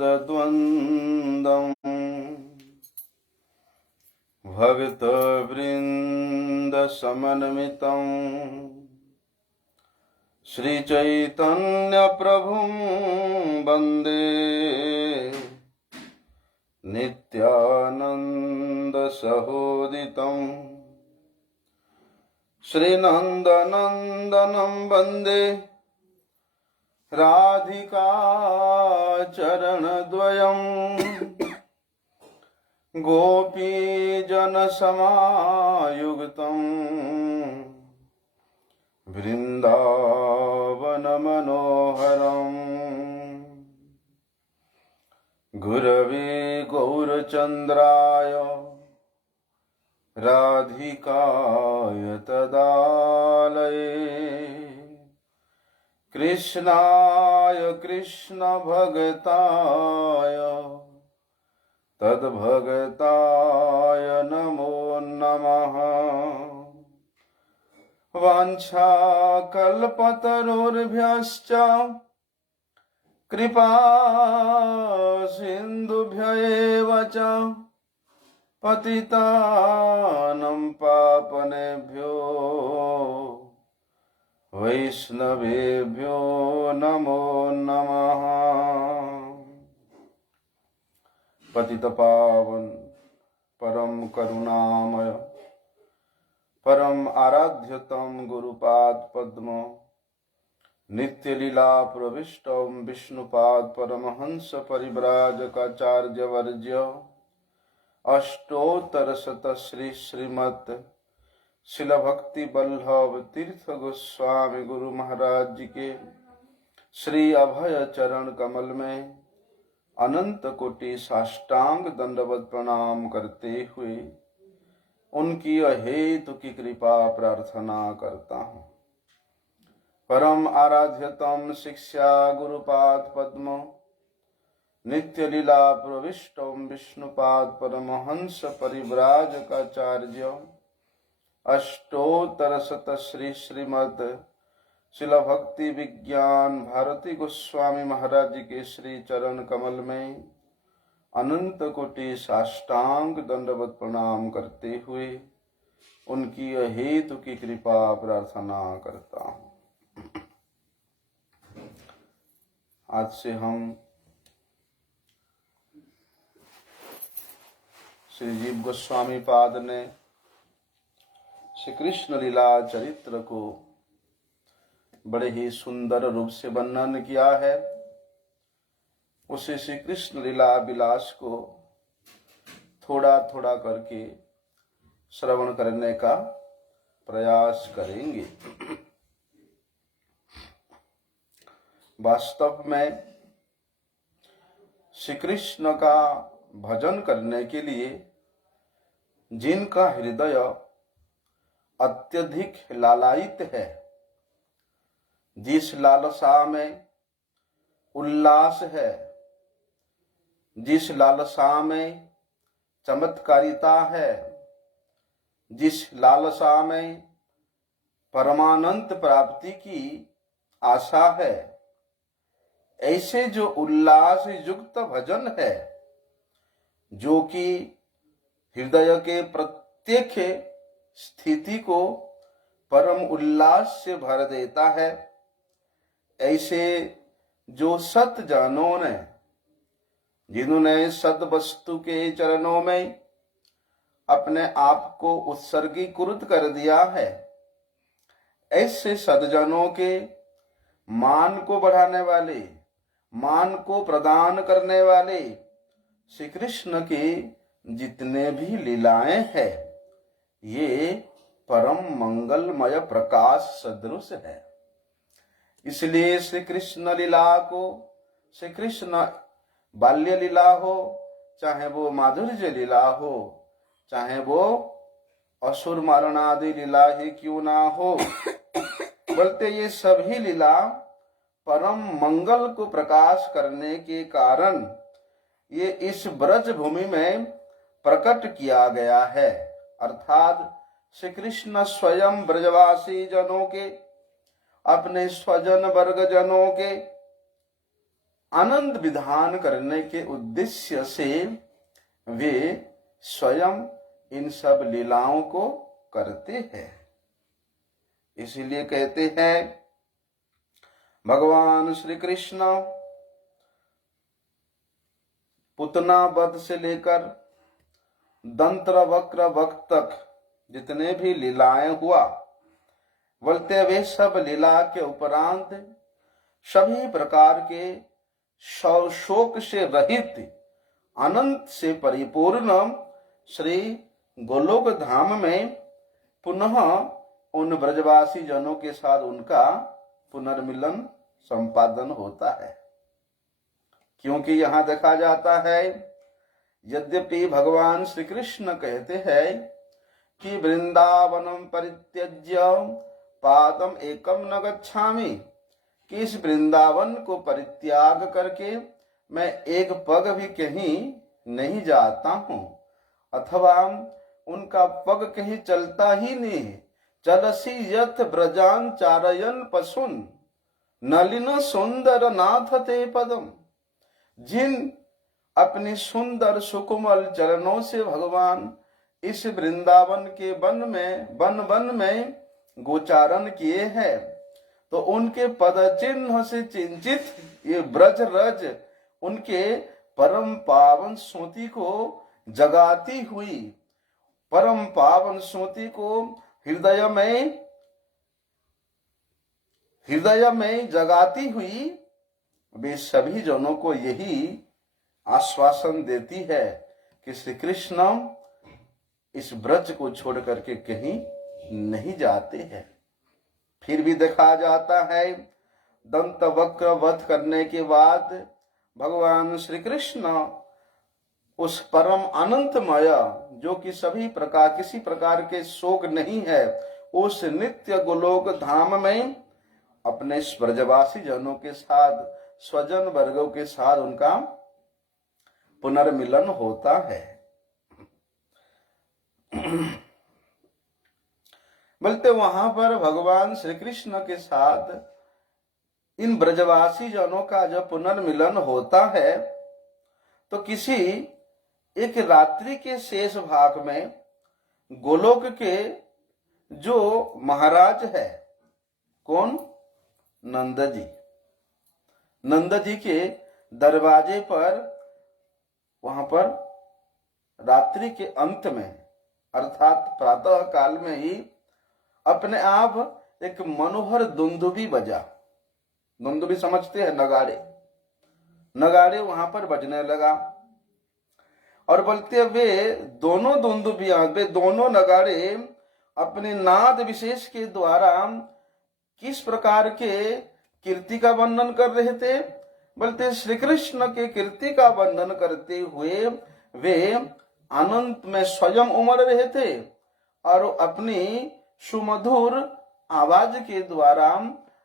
द्वन्द्वम् भक्तवृन्दसमन्वितम् श्रीचैतन्यप्रभुं वन्दे नित्यानन्दसहोदितं श्रीनन्दनन्दनं वन्दे राधिका चरणद्वयम् गोपीजनसमायुक्तं वृन्दावनमनोहरम् गुरवे गौरचन्द्राय राधिकाय तदालये कृष्णाय कृष्णभक्ताय तद्भक्ताय नमो नमः। वाञ्छाकल्पतरुर्भ्यश्च कृपा सिन्धुभ्य एव च पतितानं पावनेभ्यो वैष्णवेभ्यो नमो नमः। पतितपावन परम करुणामय परम आराध्यतम गुरुपाद पद्म नित्य लीला प्रविष्टम विष्णुपाद परमहंस परिव्राजकाचार्य वर्ज्य अष्टोत्तर शत श्री श्रीमत् शिल भक्ति वल्लभ तीर्थ गोस्वामी गुरु महाराज जी के श्री अभय चरण कमल में अनंत कोटि साष्टांग दंडवत प्रणाम करते हुए उनकी अहेतु की कृपा प्रार्थना करता हूँ। परम आराध्यतम शिक्षा गुरुपाद पद्म नित्य लीला प्रविष्टम विष्णुपाद परमहंस परिव्राजकाचार्य अष्टोत्तर शत श्री श्रीमद शिल भक्ति विज्ञान भारती गोस्वामी महाराज जी के श्री चरण कमल में अनंत कोटि साष्टांग दंडवत प्रणाम करते हुए उनकी अहेतु की कृपा प्रार्थना करता हूँ। आज से हम श्री जीव गोस्वामी पाद ने श्री कृष्ण लीला चरित्र को बड़े ही सुंदर रूप से वर्णन किया है। उसे श्री कृष्ण लीला विलास को थोड़ा थोड़ा करके श्रवण करने का प्रयास करेंगे। वास्तव में श्री कृष्ण का भजन करने के लिए जिनका हृदय अत्यधिक लालायित है, जिस लालसा में उल्लास है, जिस लालसा में चमत्कारिता है, जिस लालसा में परमानंद प्राप्ति की आशा है, ऐसे जो उल्लास युक्त भजन है, जो कि हृदय के प्रत्येक स्थिति को परम उल्लास से भर देता है, ऐसे जो सत जनों ने, जिन्होंने सद वस्तु के चरणों में अपने आप को उत्सर्गीकृत कर दिया है, ऐसे सदजनों के मान को बढ़ाने वाले, मान को प्रदान करने वाले श्री कृष्ण की जितने भी लीलाएं हैं, ये परम मंगलमय प्रकाश सदृश है। इसलिए श्री कृष्ण लीला को, श्री कृष्ण बाल्य लीला हो, चाहे वो माधुर्य लीला हो, चाहे वो असुर मारण आदि लीला ही क्यों ना हो, बोलते ये सभी लीला परम मंगल को प्रकाश करने के कारण ये इस ब्रज भूमि में प्रकट किया गया है। अर्थात श्री कृष्ण स्वयं ब्रजवासी जनों के, अपने स्वजन वर्ग जनों के आनंद विधान करने के उद्देश्य से वे स्वयं इन सब लीलाओं को करते हैं। इसीलिए कहते हैं भगवान श्री कृष्ण पुतना वध से लेकर दंत्र वक्र वक्त तक जितने भी लीलाएं हुआ, बोलते वे सब लीला के उपरांत सभी प्रकार के शोक से रहित अनंत से परिपूर्ण श्री गोलोक धाम में पुनः उन ब्रजवासी जनों के साथ उनका पुनर्मिलन संपादन होता है। क्योंकि यहां देखा जाता है, यद्यपि भगवान श्री कृष्ण कहते हैं कि वृंदावनम परित्यज्य पादम एकम न गच्छामि, कि इस वृंदावन को परित्याग करके मैं एक पग भी कहीं नहीं जाता हूं, अथवा उनका पग कहीं चलता ही नहीं। चलसी यथ ब्रजान चारयन पशुन नलिन सुंदर नाथ ते पदम, जिन अपनी सुंदर सुकुमल चरणों से भगवान इस वृंदावन के वन में गोचारण किए हैं, तो उनके पद चिन्ह से चिंतित ये ब्रज रज उनके परम पावन स्मृति को जगाती हुई, परम पावन स्मृति को हृदय में जगाती हुई वे सभी जनों को यही आश्वासन देती है कि श्री कृष्ण इस ब्रज को छोड़ करके कहीं नहीं जाते हैं। फिर भी देखा जाता है, दंत वक्र वध करने के बाद भगवान श्री कृष्ण उस परम अनंतमय, जो कि सभी प्रकार किसी प्रकार के शोक नहीं है, उस नित्य गोलोक धाम में अपने ब्रजवासी जनों के साथ, स्वजन वर्गों के साथ उनका पुनर्मिलन होता है। बोलते वहां पर भगवान श्री कृष्ण के साथ इन ब्रजवासी जनों का जब पुनर्मिलन होता है, तो किसी एक रात्रि के शेष भाग में गोलोक के जो महाराज है, कौन? नंद जी, नंद जी के दरवाजे पर वहां पर रात्रि के अंत में अर्थात प्रातः काल में ही अपने आप एक मनोहर दुंदुभी बजा। दुंदुभी समझते हैं? नगाड़े वहां पर बजने लगा। और बोलते वे दोनों दुंदुभियां, वे दोनों नगाड़े अपने नाद विशेष के द्वारा किस प्रकार के कीर्ति का वर्णन कर रहे थे? बोलते श्री कृष्ण के कीर्ति का वर्णन करते हुए वे अनंत में स्वयं उमड़ रहे थे और अपनी सुमधुर आवाज के द्वारा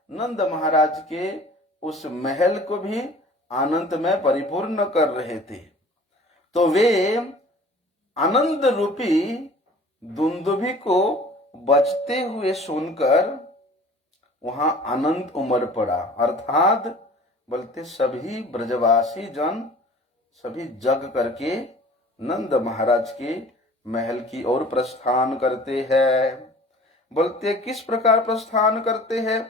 नंद महाराज के उस महल को भी आनंद में परिपूर्ण कर रहे थे। तो वे आनंद रूपी दुंदुभी को बजते हुए सुनकर वहां आनंद उमड़ पड़ा। अर्थात बोलते सभी ब्रजवासी जन सभी जग करके नंद महाराज के महल की ओर प्रस्थान करते हैं। बोलते किस प्रकार प्रस्थान करते हैं?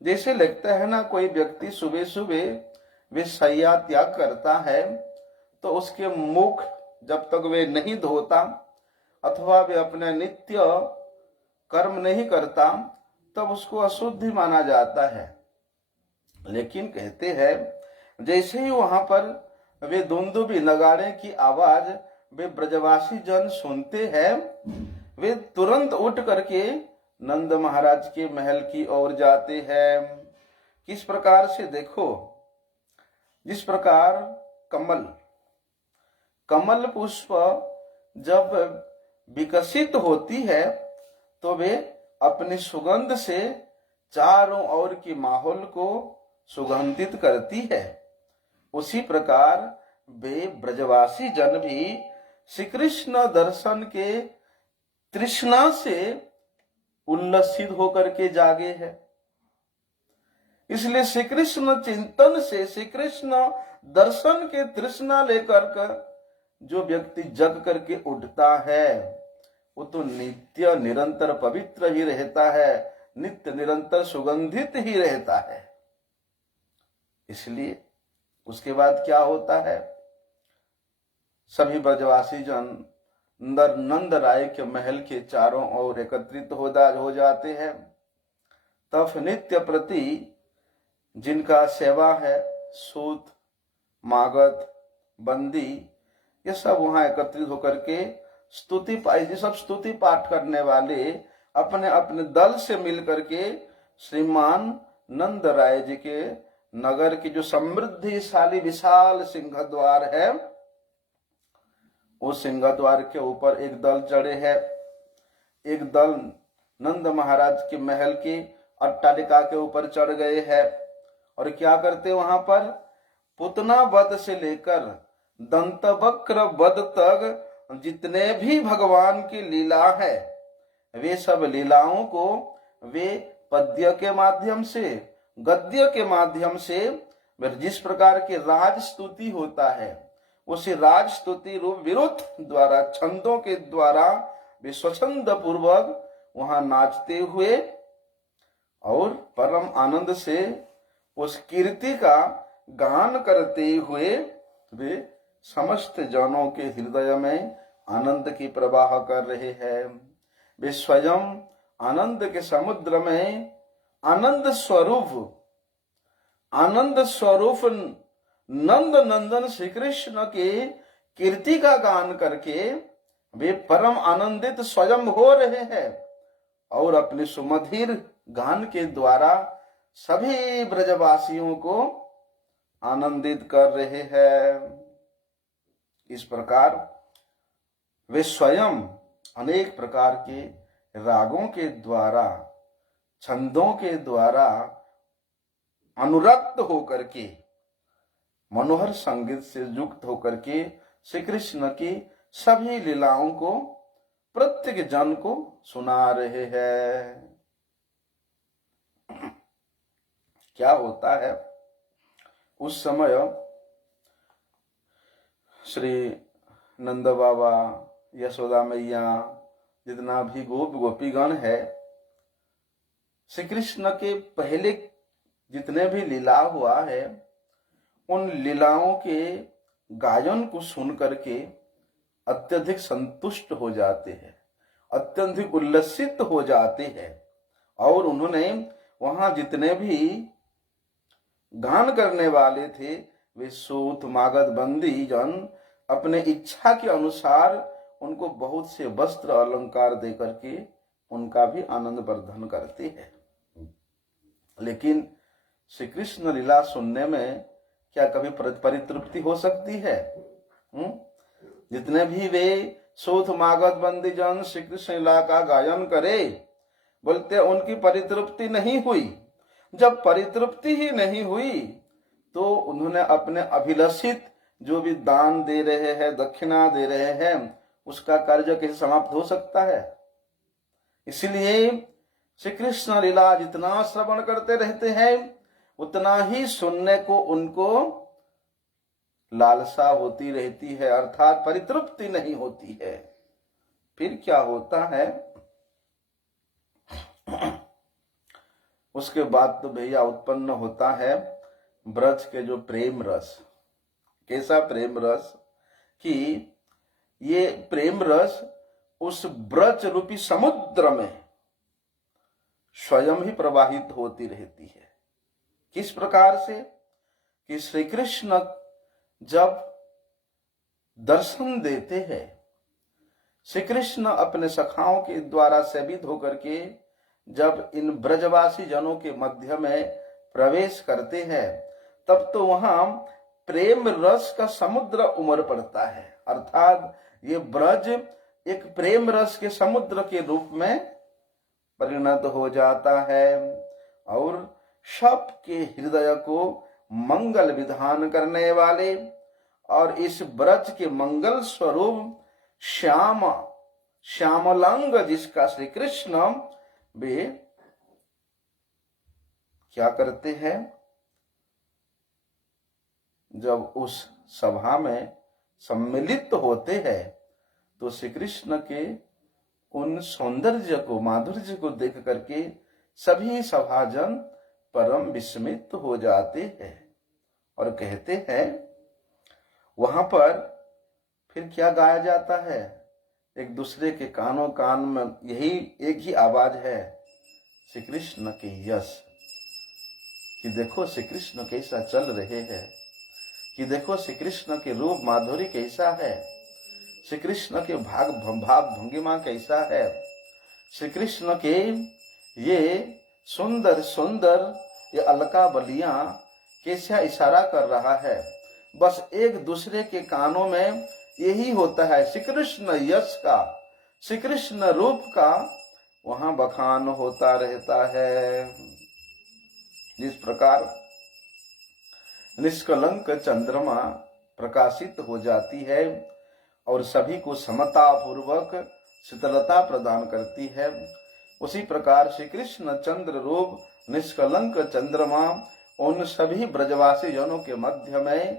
जैसे लगता है ना, कोई व्यक्ति सुबह सुबह वे शैया त्याग करता है तो उसके मुख जब तक वे नहीं धोता अथवा वे अपने नित्य कर्म नहीं करता तब उसको अशुद्धि माना जाता है। लेकिन कहते हैं जैसे ही वहां पर वे दुंदुभी नगाड़े की आवाज वे ब्रजवासी जन सुनते हैं, वे तुरंत उठ करके नंद महाराज के महल की ओर जाते हैं। किस प्रकार से? देखो, जिस प्रकार कमल पुष्प जब विकसित होती है तो वे अपनी सुगंध से चारों ओर की माहौल को सुगंधित करती है, उसी प्रकार वे ब्रजवासी जन भी श्री कृष्ण दर्शन के तृष्णा से उल्लसित होकर के जागे हैं। इसलिए श्री कृष्ण चिंतन से, श्री कृष्ण दर्शन के तृष्णा लेकर कर जो व्यक्ति जग करके उठता है वो तो नित्य निरंतर पवित्र ही रहता है, नित्य निरंतर सुगंधित ही रहता है। इसलिए उसके बाद क्या होता है, सभी ब्रजवासी जन नंद राय के महल के चारों ओर एकत्रित हो जाते हैं। तब नित्य प्रति जिनका सेवा है, सूत, मागध, बंदी, ये सब वहां एकत्रित होकर के सब स्तुति पाठ करने वाले अपने अपने दल से मिलकर के श्रीमान नंद राय जी के नगर की जो समृद्धिशाली विशाल सिंह द्वार है, उस सिंह द्वार के ऊपर एक दल चढ़े है। एक दल नंद महाराज के महल की अट्टालिका के ऊपर चढ़ गए हैं और क्या करते वहां पर, पुतना वध से लेकर दंतवक्र वध तक जितने भी भगवान की लीला है वे सब लीलाओं को वे पद्य के माध्यम से, गद्य के माध्यम से, जिस प्रकार की राज स्तुति होता है उसी राज स्तुति रूप विरुद्ध द्वारा, छंदों के द्वारा वे स्वच्छंद पूर्वक वहां नाचते हुए और परम आनंद से उस कीर्ति का गान करते हुए वे समस्त जनों के हृदय में आनंद की प्रवाह कर रहे हैं। वे स्वयं आनंद के समुद्र में आनंद स्वरूप नंद नंदन श्री कृष्ण के कीर्ति का गान करके वे परम आनंदित स्वयं हो रहे हैं और अपने सुमधुर गान के द्वारा सभी ब्रजवासियों को आनंदित कर रहे हैं। इस प्रकार वे स्वयं अनेक प्रकार के रागों के द्वारा, छंदों के द्वारा अनुरक्त होकर के, मनोहर संगीत से युक्त होकर के श्री कृष्ण की सभी लीलाओं को प्रत्येक जन को सुना रहे हैं। क्या होता है उस समय, श्री नंद बाबा, यशोदा मैया, जितना भी गोपीगण है, श्री कृष्ण के पहले जितने भी लीला हुआ है उन लीलाओं के गायन को सुन करके अत्यधिक संतुष्ट हो जाते हैं, अत्यधिक उल्लसित हो जाते हैं और उन्होंने वहां जितने भी गान करने वाले थे वे सूत, मागध, बंदी जन अपने इच्छा के अनुसार उनको बहुत से वस्त्र अलंकार देकर के उनका भी आनंद वर्धन करते हैं। लेकिन श्री कृष्ण लीला सुनने में क्या कभी परितृप्ति हो सकती है? जितने भी वे सूत, मागध, बंदी जन श्री कृष्ण लीला का गायन करे, बोलते उनकी परितृप्ति नहीं हुई। जब परितृप्ति ही नहीं हुई तो उन्होंने अपने अभिलषित जो भी दान दे रहे हैं, दक्षिणा दे रहे हैं, उसका कार्य कैसे समाप्त हो सकता है? इसलिए श्री कृष्ण लीला जितना श्रवण करते रहते हैं उतना ही सुनने को उनको लालसा होती रहती है, अर्थात परितृप्ति नहीं होती है। फिर क्या होता है, उसके बाद तो भैया उत्पन्न होता है ब्रज के जो प्रेम रस। कैसा प्रेम रस कि ये प्रेम रस उस ब्रज रूपी समुद्र में स्वयं ही प्रवाहित होती रहती है। किस प्रकार से कि श्री कृष्ण जब दर्शन देते हैं, श्री कृष्ण अपने सखाओं के द्वारा सेवित होकर के जब इन ब्रजवासी जनों के मध्य में प्रवेश करते हैं तब तो वहां प्रेम रस का समुद्र उमड़ पड़ता है, अर्थात ये ब्रज एक प्रेम रस के समुद्र के रूप में परिणत हो जाता है और सबके हृदय को मंगल विधान करने वाले और इस ब्रज के मंगल स्वरूप श्यामलांग जिसका श्री कृष्ण वे क्या करते हैं, जब उस सभा में सम्मिलित होते हैं तो श्री कृष्ण के उन सौंदर्य को, माधुर्य को देख करके सभी सभाजन परम विस्मित हो जाते हैं और कहते हैं, वहां पर फिर क्या गाया जाता है, एक दूसरे के कानों कान में यही एक ही आवाज है, श्री कृष्ण के यश, कि देखो श्री कृष्ण कैसा चल रहे हैं, कि देखो श्री कृष्ण के रूप माधुरी कैसा है, श्री कृष्ण के भाव भंगिमा कैसा है, श्री कृष्ण के ये सुंदर सुंदर ये अलका बलियां कैसा इशारा कर रहा है। बस एक दूसरे के कानों में यही होता है, श्री कृष्ण यश का, श्री कृष्ण रूप का वहां बखान होता रहता है। जिस प्रकार निष्कलंक चंद्रमा प्रकाशित हो जाती है और सभी को समता पूर्वक शीतलता प्रदान करती है, उसी प्रकार श्री कृष्ण चंद्र रूप निष्कलंक चंद्रमा उन सभी ब्रजवासी जनों के मध्य में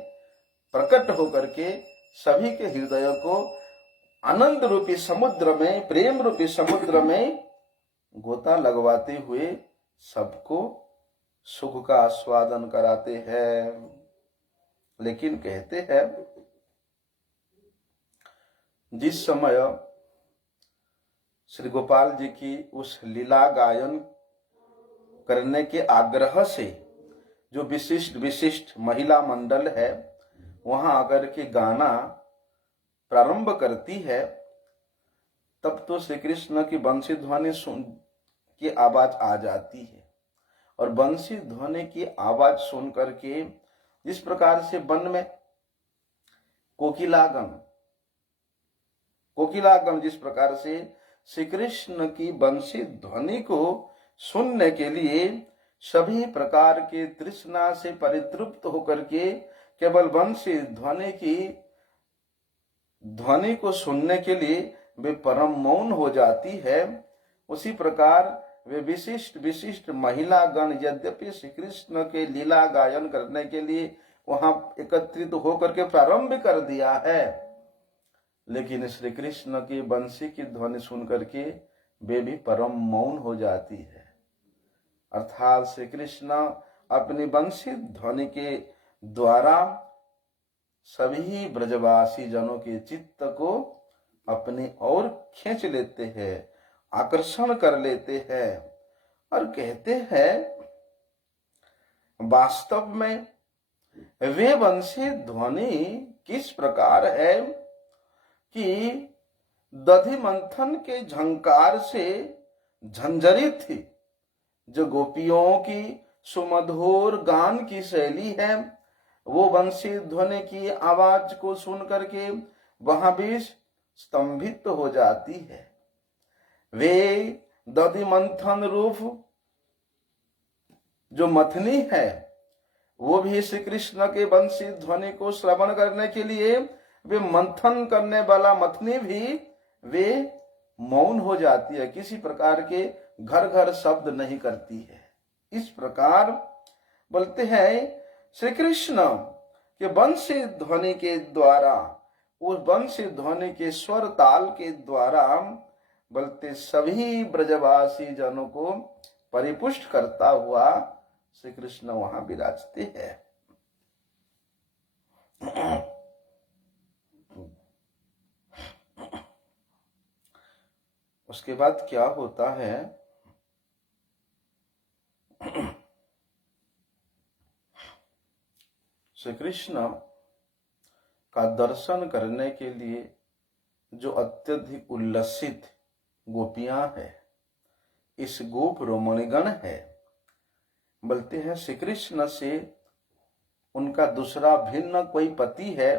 प्रकट होकर के सभी के हृदय को आनंद रूपी समुद्र में, प्रेम रूपी समुद्र में गोता लगवाते हुए सबको सुख का आस्वादन कराते हैं। लेकिन कहते हैं, जिस समय श्री गोपाल जी की उस लीला गायन करने के आग्रह से जो विशिष्ट विशिष्ट महिला मंडल है वहां आकर के गाना प्रारंभ करती है, तब तो श्री कृष्ण की बंसी ध्वनि सुन की आवाज आ जाती है और बंसी ध्वनि की आवाज सुन करके जिस प्रकार से वन में कोकिलागम जिस प्रकार से श्री कृष्ण की बंसी ध्वनि को सुनने के लिए सभी प्रकार के तृष्णा से परितृप्त होकर के केवल बंसी ध्वनि को सुनने के लिए वे परम मौन हो जाती है, उसी प्रकार वे विशिष्ट विशिष्ट महिला गण यद्यपि श्री कृष्ण के लीला गायन करने के लिए वहां एकत्रित होकर के प्रारंभ कर दिया है, लेकिन श्री कृष्ण की बंसी की ध्वनि सुन करके वे भी परम मौन हो जाती है। अर्थात श्री कृष्ण अपनी बंसी ध्वनि के द्वारा सभी ब्रजवासी जनों के चित्त को अपनी ओर खींच लेते हैं, आकर्षण कर लेते हैं और कहते हैं, वास्तव में वे बंसी ध्वनि किस प्रकार है कि दधि मंथन के झंकार से झंझरित थी। जो गोपियों की सुमधुर गान की शैली है वो बंसी ध्वनि की आवाज को सुन करके वहां भी स्तंभित हो जाती है। वे दधि मंथन रूप जो मथनी है वो भी श्री कृष्ण के बंसी ध्वनि को श्रवण करने के लिए वे मंथन करने वाला मथनी भी वे मौन हो जाती है, किसी प्रकार के घर घर शब्द नहीं करती है। इस प्रकार बोलते हैं श्री कृष्ण के बंसी ध्वनि के द्वारा, उस बंसी ध्वनि के स्वर ताल के द्वारा बोलते सभी ब्रजवासी जनों को परिपुष्ट करता हुआ श्री कृष्ण वहां विराजते हैं। उसके बाद क्या होता है, श्री कृष्ण का दर्शन करने के लिए जो अत्यधिक उल्लसित गोपियां है, इस गोप रोमणीगण है, बोलते हैं श्री कृष्ण से उनका दूसरा भिन्न कोई पति है,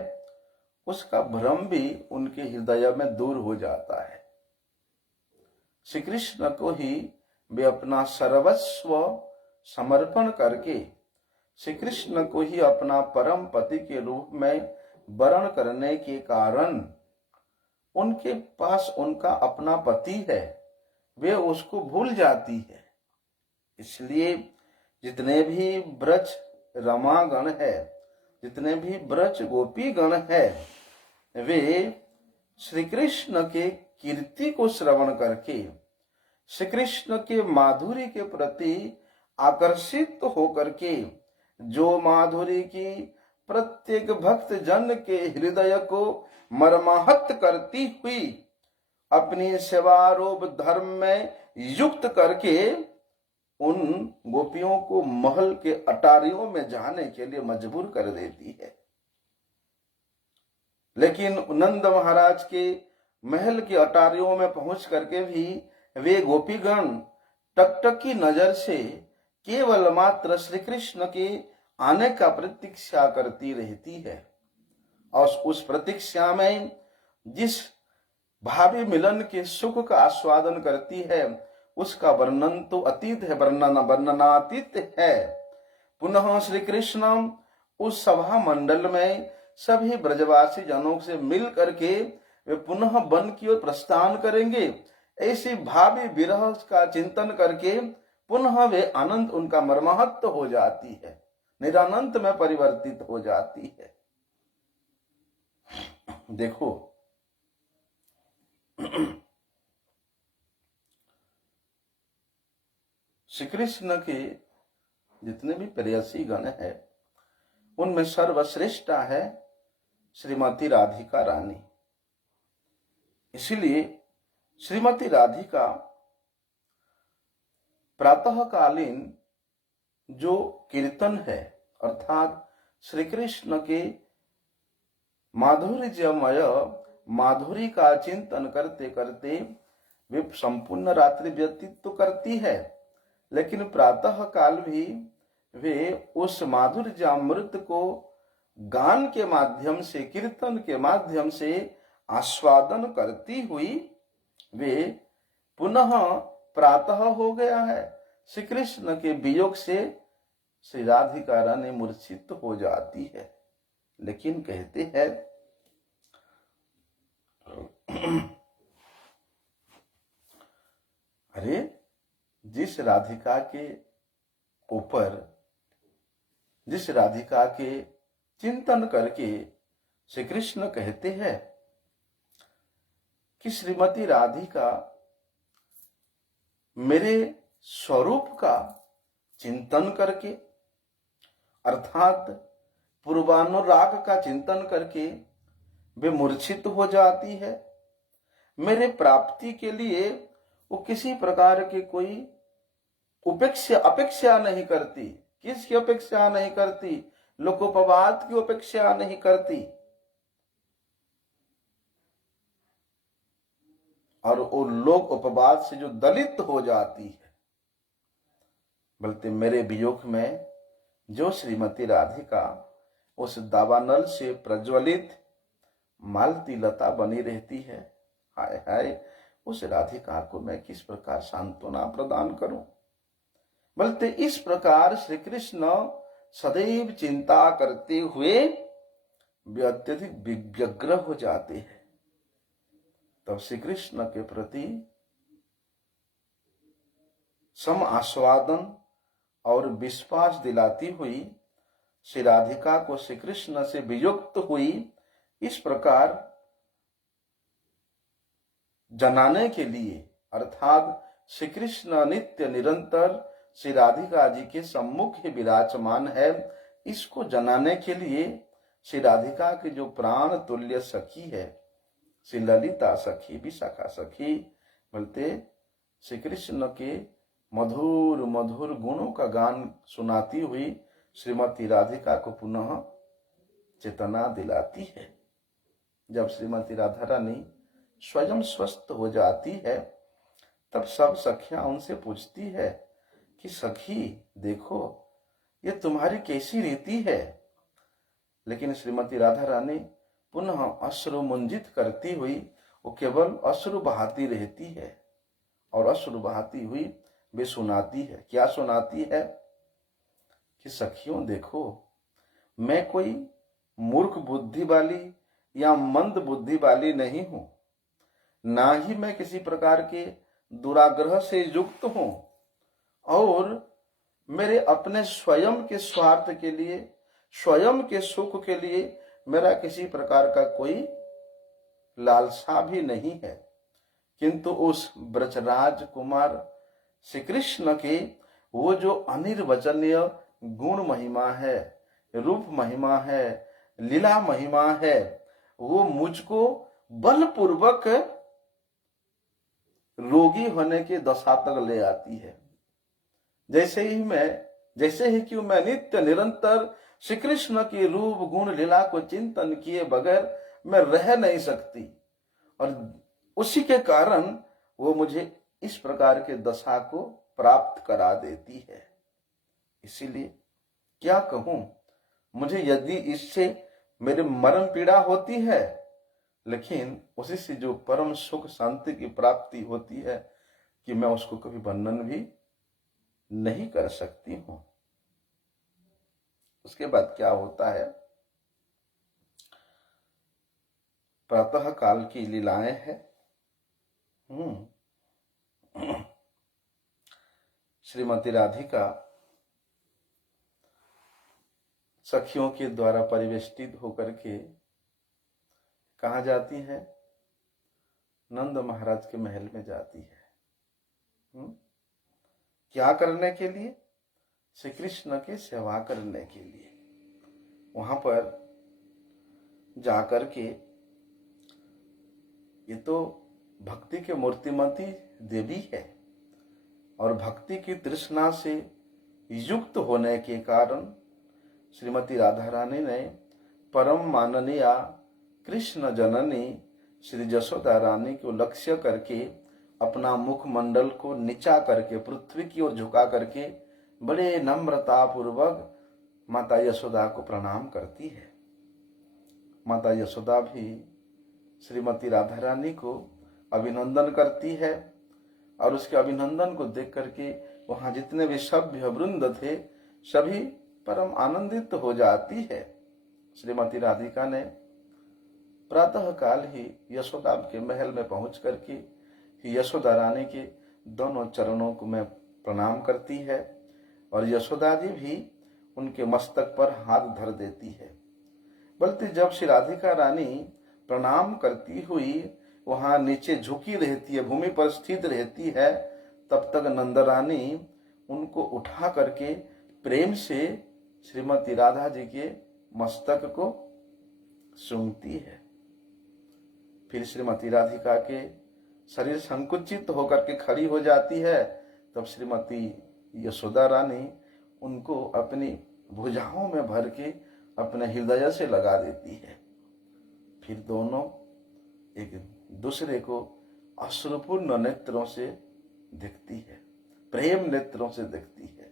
उसका भ्रम भी उनके हृदय में दूर हो जाता है। श्री कृष्ण को ही वे अपना सर्वस्व समर्पण करके श्री कृष्ण को ही अपना परम पति के रूप में वर्ण करने के कारण उनके पास उनका अपना पति है, वे उसको भूल जाती है। इसलिए जितने भी ब्रज रमागण है, जितने भी ब्रज गोपी गण है, वे श्री कृष्ण के कीर्ति को श्रवण करके श्री कृष्ण के माधुरी के प्रति आकर्षित होकर के जो माधुरी की प्रत्येक भक्त जन के हृदय को मर्माहत करती हुई अपनी सेवारूप धर्म में युक्त करके उन गोपियों को महल के अटारियों में जाने के लिए मजबूर कर देती है। लेकिन नंद महाराज के महल की अटारियों में पहुंच करके भी वे गोपीगण टकटकी नजर से केवल मात्र श्री कृष्ण के आने का प्रतीक्षा करती रहती है, और उस प्रतीक्षा में जिस भावी मिलन के सुख का आस्वादन करती है उसका वर्णन तो अतीत है, वर्णनातीत है। पुनः श्री कृष्ण उस सभा मंडल में सभी ब्रजवासी जनों से मिल करके वे पुनः वन की ओर प्रस्थान करेंगे। ऐसी भावी विरह का चिंतन करके पुनः वे आनंद उनका मर्माहत हो जाती है, निरानंद में परिवर्तित हो जाती है। देखो श्री कृष्ण के जितने भी प्रेयसी गण है उनमें सर्वश्रेष्ठ है श्रीमती राधिका रानी। इसलिए श्रीमती राधिका प्रातःकालीन जो कीर्तन है अर्थात श्री कृष्ण के माधुर्यमय माधुरी का चिंतन करते करते वे संपूर्ण रात्रि व्यतीत तो करती है, लेकिन प्रातः काल भी वे उस माधुर्यामृत को गान के माध्यम से, कीर्तन के माध्यम से आस्वादन करती हुई वे पुनः प्रातः हो गया है श्री कृष्ण के वियोग से श्री राधिका रानी मूर्छित हो जाती है। लेकिन कहते हैं अरे जिस राधिका के ऊपर, जिस राधिका के चिंतन करके श्री कृष्ण कहते हैं कि श्रीमती राधिका मेरे स्वरूप का चिंतन करके अर्थात पूर्वानुराग का चिंतन करके वे मूर्छित हो जाती है, मेरे प्राप्ति के लिए वो किसी प्रकार की कोई अपेक्षा नहीं करती। किसकी अपेक्षा नहीं करती? लोकोपवाद की अपेक्षा नहीं करती, और वो लोक उपवाद से जो दलित हो जाती है। बल्कि मेरे वियोग में जो श्रीमती राधिका उस दावानल से प्रज्वलित मालती लता बनी रहती है, हाय हाय उस राधिका को मैं किस प्रकार सांत्वना प्रदान करूं। बल्कि इस प्रकार श्री कृष्ण सदैव चिंता करते हुए अत्यधिक व्यग्र हो जाते हैं। तब श्री कृष्ण के प्रति सम आस्वादन और विश्वास दिलाती हुई श्री राधिका को श्री कृष्ण से वियुक्त हुई इस प्रकार जनाने के लिए, अर्थात श्री कृष्ण नित्य निरंतर श्री राधिका जी के सम्मुख ही विराजमान है, इसको जनाने के लिए श्री राधिका की जो प्राण तुल्य सखी है श्री ललिता सखी, विशाखा सखी, बोलते श्री कृष्ण के मधुर मधुर गुणों का गान सुनाती हुई श्रीमती राधिका को पुनः चेतना दिलाती है। जब श्रीमती राधा रानी स्वयं स्वस्थ हो जाती है तब सब सखियां उनसे पूछती है कि सखी देखो ये तुम्हारी कैसी रीति है। लेकिन श्रीमती राधा रानी पुनः अश्रु मुंजित करती हुई वो केवल अश्रु बहाती रहती है, और अश्रु बहाती हुई वे सुनाती है। क्या सुनाती है कि सखियों देखो मैं कोई मूर्ख बुद्धि वाली या मंद बुद्धि वाली नहीं हूं, ना ही मैं किसी प्रकार के दुराग्रह से युक्त हूं, और मेरे अपने स्वयं के स्वार्थ के लिए, स्वयं के सुख के लिए मेरा किसी प्रकार का कोई लालसा भी नहीं है। किंतु उस ब्रजराज कुमार श्री कृष्ण के वो जो अनिर्वचनीय गुण महिमा है, रूप महिमा है, लीला महिमा है, वो मुझको बलपूर्वक रोगी होने की दशा तक ले आती है। जैसे ही कि मैं नित्य निरंतर श्री कृष्ण की रूप गुण लीला को चिंतन किए बगैर मैं रह नहीं सकती, और उसी के कारण वो मुझे इस प्रकार के दशा को प्राप्त करा देती है। इसीलिए क्या कहूं, मुझे यदि इससे मेरे मरण पीड़ा होती है, लेकिन उसी से जो परम सुख शांति की प्राप्ति होती है कि मैं उसको कभी वर्णन भी नहीं कर सकती हूं। उसके बाद क्या होता है, प्रातः काल की लीलाएं हैं। श्रीमती राधिका सखियों के द्वारा परिवेष्टित होकर के कहाँ जाती है? नंद महाराज के महल में जाती है। क्या करने के लिए? श्री कृष्ण की सेवा करने के लिए। वहां पर जाकर के, ये तो भक्ति के मूर्तिमती देवी है, और भक्ति की तृष्णा से युक्त होने के कारण श्रीमती राधा रानी ने परम माननीय कृष्ण जननी श्री जशोदा रानी को लक्ष्य करके अपना मुखमंडल को नीचा करके पृथ्वी की ओर झुका करके बड़े नम्रता पूर्वक माता यशोदा को प्रणाम करती है। माता यशोदा भी श्रीमती राधा रानी को अभिनंदन करती है, और उसके अभिनंदन को देख करके वहां जितने भी सभ्य वृंद थे सभी परम आनंदित हो जाती है। श्रीमती राधिका ने प्रातः काल ही यशोदा के महल में पहुंच करके यशोदा रानी के दोनों चरणों को मैं प्रणाम करती है, और यशोदा जी भी उनके मस्तक पर हाथ धर देती है। बल्कि जब श्री राधिका रानी प्रणाम करती हुई वहां नीचे झुकी रहती है, भूमि पर स्थित रहती है, तब तक नंदरानी उनको उठा करके प्रेम से श्रीमती राधा जी के मस्तक को सूंघती है। फिर श्रीमती राधिका के शरीर संकुचित होकर के खड़ी हो जाती है, तब श्रीमती यशोदा रानी उनको अपनी भुजाओं में भर के अपने हृदय से लगा देती है। फिर दोनों एक दूसरे को अश्रुपूर्ण नेत्रों से देखती है, प्रेम नेत्रों से देखती है।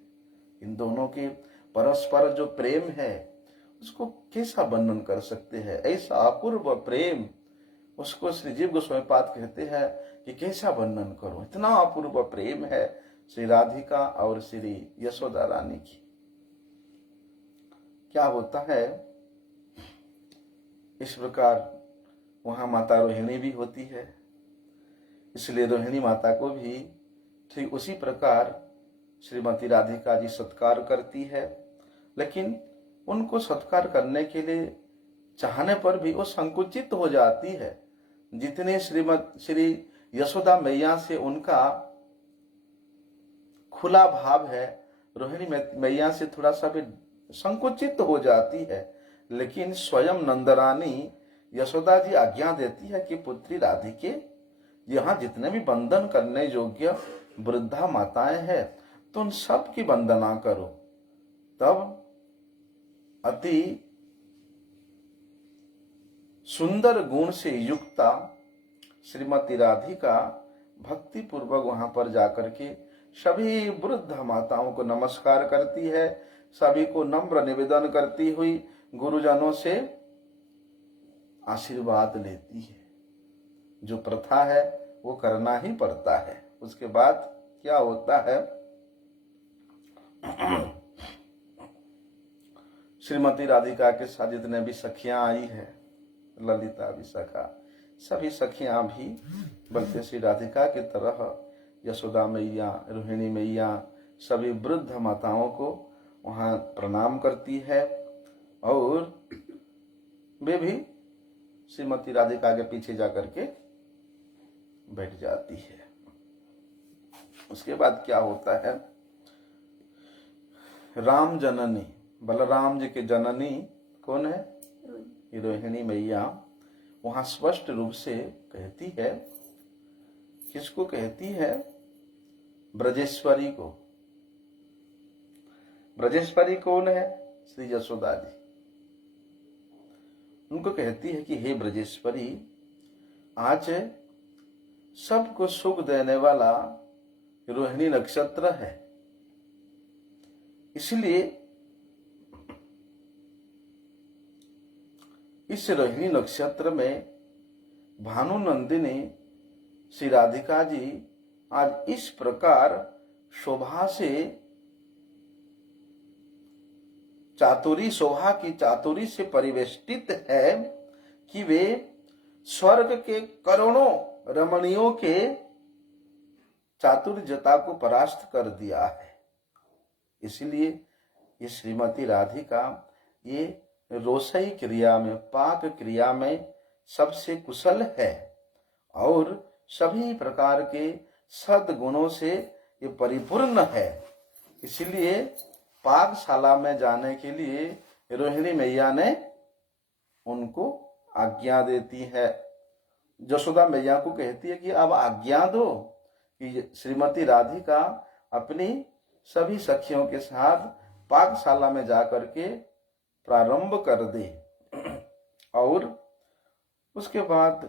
इन दोनों के परस्पर जो प्रेम है उसको कैसा वर्णन कर सकते हैं? ऐसा अपूर्व प्रेम, उसको श्री जीव गोस्वामी पाद कहते हैं कि कैसा वर्णन करूं, इतना अपूर्व प्रेम है श्री राधिका और श्री यशोदा रानी की। क्या होता है, इस प्रकार वहां माता रोहिणी भी होती है, इसलिए रोहिणी माता को भी ठीक उसी प्रकार श्रीमती राधिका जी सत्कार करती है। लेकिन उनको सत्कार करने के लिए चाहने पर भी वो संकुचित हो जाती है। जितने श्री यशोदा मैया से उनका खुला भाव है, रोहिणी मैया से थोड़ा सा भी संकुचित हो जाती है। लेकिन स्वयं नंदरानी यशोदा जी आज्ञा देती है कि पुत्री राधिके, यहाँ जितने भी बंधन करने योग्य वृद्धा माताएं हैं तो उन सब की वंदना करो। तब अति सुंदर गुण से युक्ता श्रीमती राधिका भक्ति पूर्वक वहां पर जाकर के सभी वृद्ध माताओं को नमस्कार करती है, सभी को नम्र निवेदन करती हुई गुरुजनों से आशीर्वाद लेती है। जो प्रथा है वो करना ही पड़ता है। उसके बाद क्या होता है, श्रीमती राधिका के साथ जितने भी सखियां आई है, ललिता विशाखा, सभी सखियां भी बल्कि श्री राधिका की तरह यशोदा मैया, रोहिणी मैया, सभी वृद्ध माताओं को वहां प्रणाम करती है और वे भी श्रीमती राधिका के पीछे जाकर के बैठ जाती है। उसके बाद क्या होता है, राम जननी, बलराम जी की जननी कौन है, रोहिणी मैया, वहां स्पष्ट रूप से कहती है, किसको कहती है, ब्रजेश्वरी को। ब्रजेश्वरी कौन है, श्री यशोदा जी। उनको कहती है कि हे ब्रजेश्वरी, आज सबको सुख देने वाला रोहिणी नक्षत्र है, इसलिए इस रोहिणी नक्षत्र में भानु नंदिनी श्री राधिका जी आज इस प्रकार शोभा से, चातुरी, शोभा की चातुरी से परिवेष्टित है कि वे स्वर्ग के करोड़ों रमणियों के चातुर्यता को परास्त कर दिया है। इसलिए ये श्रीमती राधिका ये रोसई क्रिया में, पाक क्रिया में सबसे कुशल है और सभी प्रकार के सद्गुणों से ये परिपूर्ण है। इसलिए पाकशाला में जाने के लिए रोहिणी मैया ने उनको आज्ञा देती है। यशोदा मैया को कहती है कि अब आज्ञा दो कि श्रीमती राधिका अपनी सभी सखियों के साथ पाकशाला में जाकर के प्रारंभ कर दे। और उसके बाद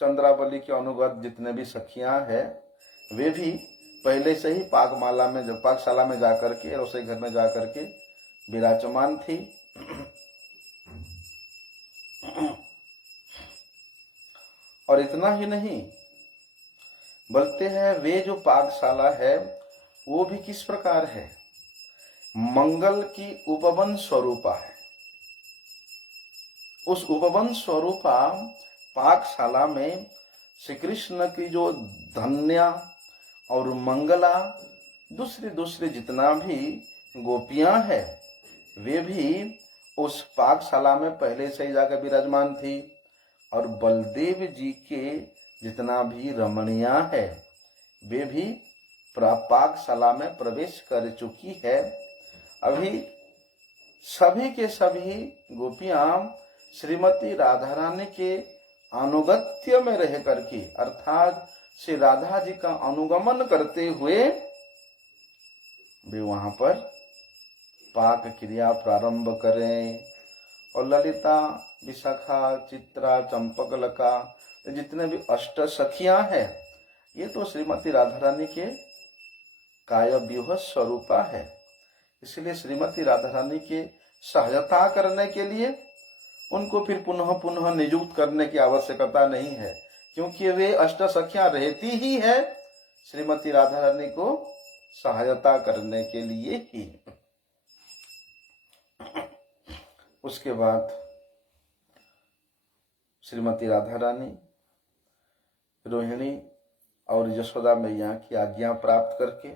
चंद्रावली के अनुगत जितने भी सखियां हैं वे भी पहले से ही पाकमाला में, जब पाकशाला में जाकर के, रसोई घर में जाकर के विराजमान थी। और इतना ही नहीं, बोलते हैं वे जो पाकशाला है वो भी किस प्रकार है, मंगल की उपवन स्वरूपा है। उस उपवन स्वरूपा पाकशाला में श्री कृष्ण की जो धन्या और मंगला, दूसरे जितना भी गोपियां हैं वे भी उस पाकशाला में पहले से ही जाकर विराजमान थी। और बलदेव जी के जितना भी रमणियां है वे भी पाकशाला में प्रवेश कर चुकी है। अभी सभी के सभी गोपियां श्रीमती राधा रानी के अनुगत्य में रह करके, अर्थात श्री राधा जी का अनुगमन करते हुए वे वहां पर पाक क्रिया प्रारंभ करें। और ललिता, विशाखा, चित्रा, चंपकलका, जितने भी अष्ट सखियां हैं ये तो श्रीमती राधा रानी के काय व्यूह स्वरूपा है। इसलिए श्रीमती राधा रानी के सहायता करने के लिए उनको फिर पुनः पुनः नियुक्त करने की आवश्यकता नहीं है, क्योंकि वे अष्ट सखियां रहती ही है श्रीमती राधा रानी को सहायता करने के लिए ही। उसके बाद श्रीमती राधा रानी रोहिणी और यशोदा मैया की आज्ञा प्राप्त करके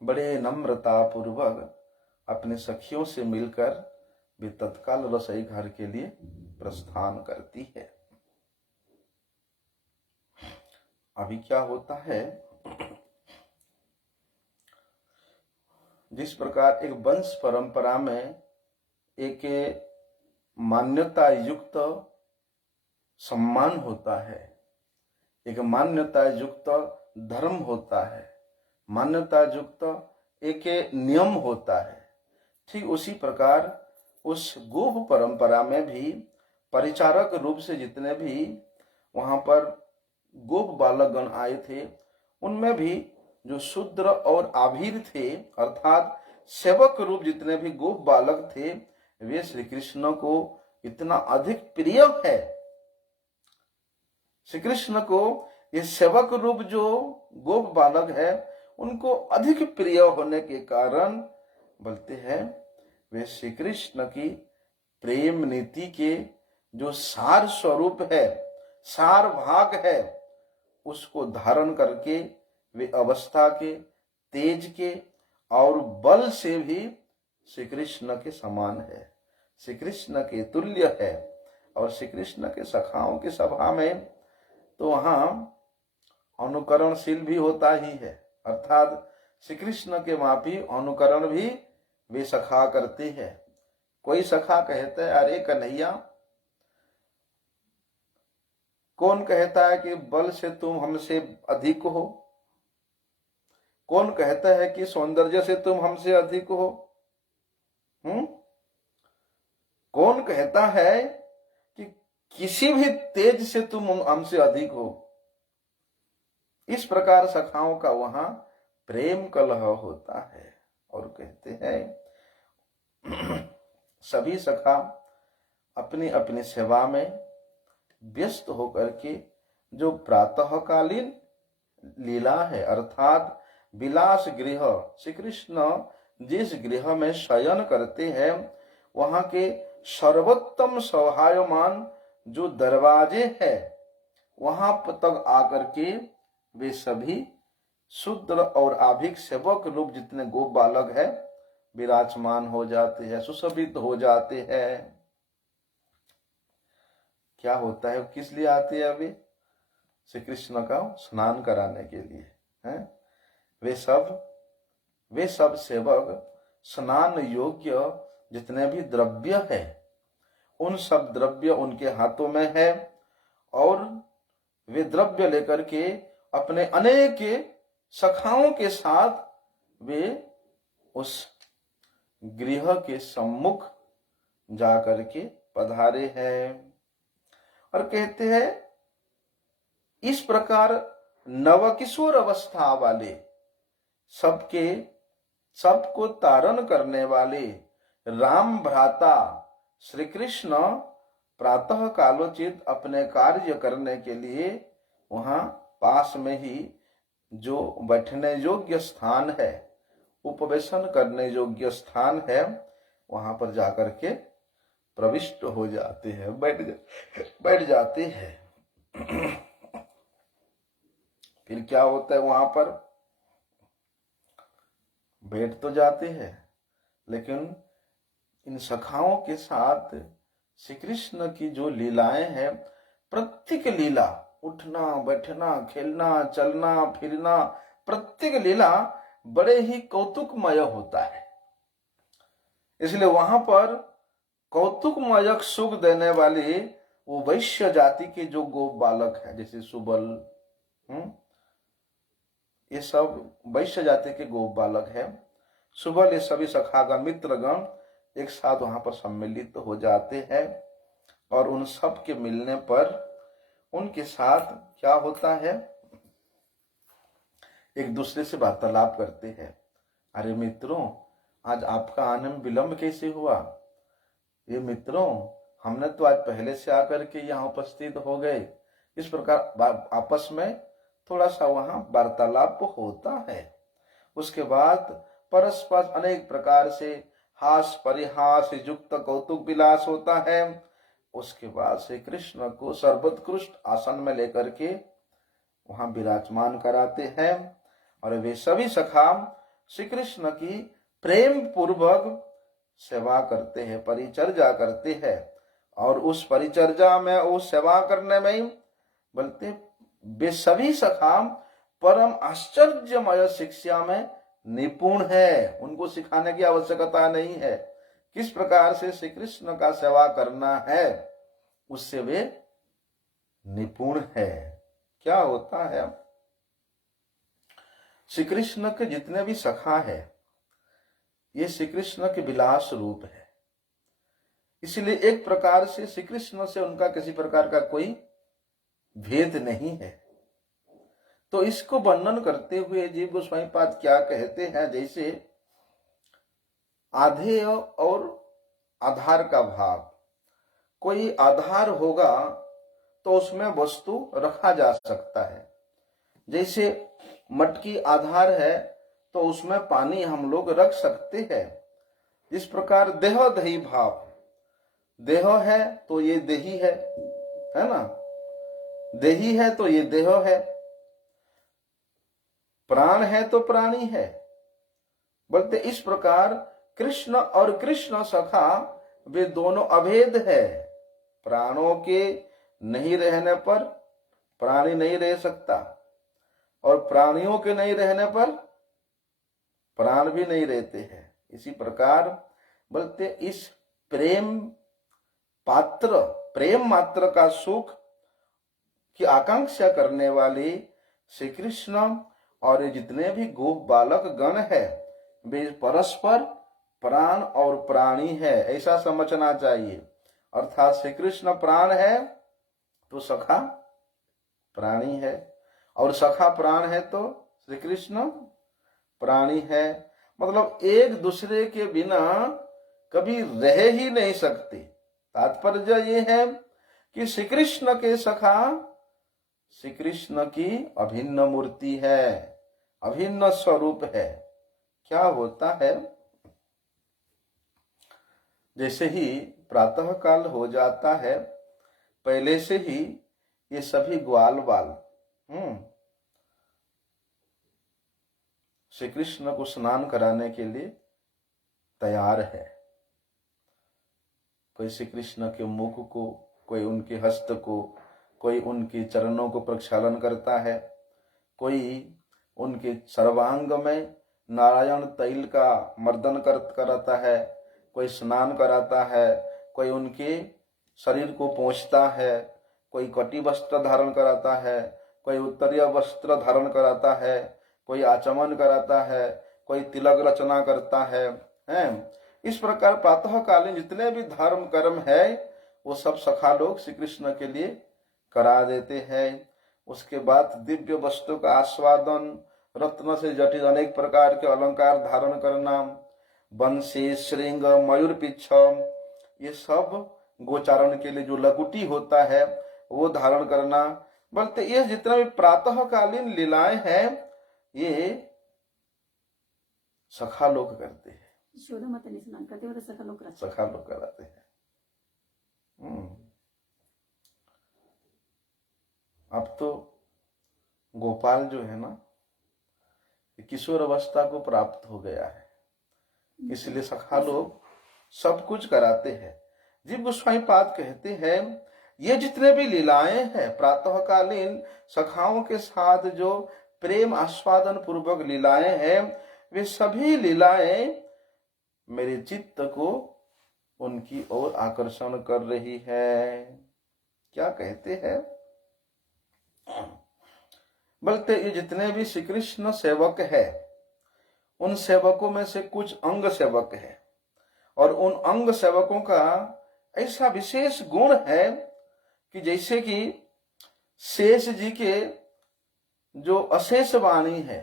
बड़े नम्रता पूर्वक अपने सखियों से मिलकर वे तत्काल रसोई घर के लिए प्रस्थान करती है। अभी क्या होता है, जिस प्रकार एक वंश परंपरा में एक मान्यता युक्त सम्मान होता है, एक मान्यता युक्त धर्म होता है, मान्यता युक्त एक नियम होता है, ठीक उसी प्रकार उस गोप परंपरा में भी परिचारक रूप से जितने भी वहां पर गोप बालकगण आए थे उनमें भी जो शूद्र और आभीर थे, अर्थात सेवक रूप जितने भी गोप बालक थे वे श्री कृष्ण को इतना अधिक प्रिय है। श्री कृष्ण को ये सेवक रूप जो गोप बालक है उनको अधिक प्रिय होने के कारण बोलते हैं वे श्री कृष्ण की प्रेम नीति के जो सार स्वरूप है, सार भाग है, उसको धारण करके वे अवस्था के, तेज के और बल से भी श्री कृष्ण के समान है, श्री कृष्ण के तुल्य है। और श्री कृष्ण के सखाओं की सभा में तो वहां अनुकरणशील भी होता ही है, अर्थात श्री कृष्ण के मापी अनुकरण भी वे सखा करते हैं। कोई सखा कहता है अरे कन्हैया, कौन कहता है कि बल से तुम हमसे अधिक हो, कौन कहता है कि सौंदर्य से तुम हमसे अधिक हो, कौन कहता है कि किसी भी तेज से तुम हमसे अधिक हो। इस प्रकार सखाओं का वहां प्रेम कलह होता है। और कहते हैं सभी सखा अपनी अपनी सेवा में व्यस्त होकर के जो प्रातःकालीन लीला है, अर्थात विलास गृह, श्री कृष्ण जिस गृह में शयन करते हैं वहां के सर्वोत्तम सौहायमान जो दरवाजे हैं वहां तक आकर के वे सभी शूद्र और आभिक सेवक रूप जितने गोप बालक है विराजमान हो जाते हैं, सुशोभित हो जाते हैं। क्या होता है, किस लिए आते हैं अभी? श्री कृष्ण का स्नान कराने के लिए हैं। वे सब सेवक स्नान योग्य जितने भी द्रव्य है उन सब द्रव्य उनके हाथों में है और वे द्रव्य लेकर के अपने अनेक सखाओं के साथ वे उस गृह के सम्मुख जाकर के पधारे हैं। और कहते हैं इस प्रकार नवकिशोर अवस्था वाले सबको तारण करने वाले राम भ्राता श्री कृष्ण प्रातः कालोचित अपने कार्य करने के लिए वहां पास में ही जो बैठने योग्य स्थान है, उपवेशन करने योग्य स्थान है, वहां पर जाकर के प्रविष्ट हो जाते हैं, बैठ जाते हैं। फिर क्या होता है, वहां पर बैठ तो जाते हैं लेकिन इन सखाओं के साथ श्री कृष्ण की जो लीलाएं हैं, प्रत्येक लीला, उठना बैठना खेलना चलना फिरना, प्रत्येक लीला बड़े ही कौतुकमय होता है। इसलिए वहां पर कौतुकमय सुख देने वाले वो वैश्य जाति के जो गोप बालक है, जैसे सुबल, ये सब वैश्य जाति के गोप बालक है। सुबल ये सभी सखागण मित्रगण एक साथ वहां पर सम्मिलित हो जाते हैं और उन सब के मिलने पर उनके साथ क्या होता है, एक दूसरे से वार्तालाप करते हैं। अरे मित्रों, आज आपका आने में विलंब कैसे हुआ? ये मित्रों, हमने तो आज पहले से आकर के यहाँ उपस्थित हो गए। इस प्रकार आपस में थोड़ा सा वहां वार्तालाप होता है। उसके बाद परस्पर अनेक प्रकार से हास परिहास युक्त कौतुक विलास होता है। उसके बाद श्री कृष्ण को सर्वोत्कृष्ट आसन में लेकर के वहां विराजमान कराते हैं और वे सभी सखा श्री कृष्ण की प्रेम पूर्वक सेवा करते हैं, परिचर्या करते हैं। और उस परिचर्या में, उस सेवा करने में बोलते वे सभी सखा परम आश्चर्यमय शिक्षा में निपुण है। उनको सिखाने की आवश्यकता नहीं है। किस प्रकार से श्री कृष्ण का सेवा करना है उससे वे निपुण है। क्या होता है, श्री कृष्ण के जितने भी सखा है ये श्री कृष्ण के विलास रूप है। इसलिए एक प्रकार से श्री कृष्ण से उनका किसी प्रकार का कोई भेद नहीं है। तो इसको वर्णन करते हुए जीव गोस्वामी पाद क्या कहते हैं, जैसे आधेय और आधार का भाव। कोई आधार होगा तो उसमें वस्तु रखा जा सकता है। जैसे मटकी आधार है तो उसमें पानी हम लोग रख सकते हैं। इस प्रकार देह दही भाव, देह है तो ये देही है ना, देही है तो ये देह है, प्राण है तो प्राणी है। बोलते इस प्रकार कृष्ण और कृष्ण सखा वे दोनों अभेद है। प्राणों के नहीं रहने पर प्राणी नहीं रह सकता, और प्राणियों के नहीं रहने पर प्राण भी नहीं रहते हैं। इसी प्रकार बोलते इस प्रेम मात्र का सुख की आकांक्षा करने वाले श्री कृष्ण और जितने भी गोप बालक गण है वे परस्पर प्राण और प्राणी है, ऐसा समझना चाहिए। अर्थात श्री कृष्ण प्राण है तो सखा प्राणी है, और सखा प्राण है तो श्री कृष्ण प्राणी है। मतलब एक दूसरे के बिना कभी रह ही नहीं सकते। तात्पर्य ये है कि श्री कृष्ण के सखा श्री कृष्ण की अभिन्न मूर्ति है, अभिन्न स्वरूप है। क्या होता है, जैसे ही प्रातः काल हो जाता है पहले से ही ये सभी ग्वाल बाल श्री कृष्ण को स्नान कराने के लिए तैयार है। कोई श्री कृष्ण के मुख को, कोई उनके हस्त को, कोई उनके चरणों को प्रक्षालन करता है, कोई उनके सर्वांग में नारायण तैल का मर्दन कराता है, कोई स्नान कराता है, कोई उनके शरीर को पोंछता है, कोई कटी वस्त्र धारण कराता है, कोई उत्तरीय वस्त्र धारण कराता है, कोई आचमन कराता है, कोई तिलक रचना करता है, इस प्रकार प्रातःकालीन जितने भी धर्म कर्म है वो सब सखा लोग श्री कृष्ण के लिए करा देते हैं। उसके बाद दिव्य वस्तु का आस्वादन, रत्न से जटित अनेक प्रकार के अलंकार धारण करना, बंसी, श्रृंग, मयूर पिच्छ, ये सब गोचारण के लिए जो लकुटी होता है वो धारण करना। बोलते ये जितना भी प्रातःकालीन लीलाएं हैं ये सखा लोग करते हैं, यशोदा माता ने स्नान करते हुए सखा लोग कराते हैं। अब तो गोपाल जो है ना किशोर अवस्था को प्राप्त हो गया है, इसलिए सखा लोग सब कुछ कराते हैं। जीव गोस्वामी पाद कहते हैं ये जितने भी लीलाएं हैं प्रातःकालीन सखाओं के साथ जो प्रेम आस्वादन पूर्वक लीलाएं हैं वे सभी लीलाएं मेरे चित्त को उनकी ओर आकर्षण कर रही है। क्या कहते हैं, बोलते ये जितने भी श्री कृष्ण सेवक है उन सेवकों में से कुछ अंग सेवक है, और उन अंग सेवकों का ऐसा विशेष गुण है कि जैसे कि शेष जी के जो अशेष वाणी है,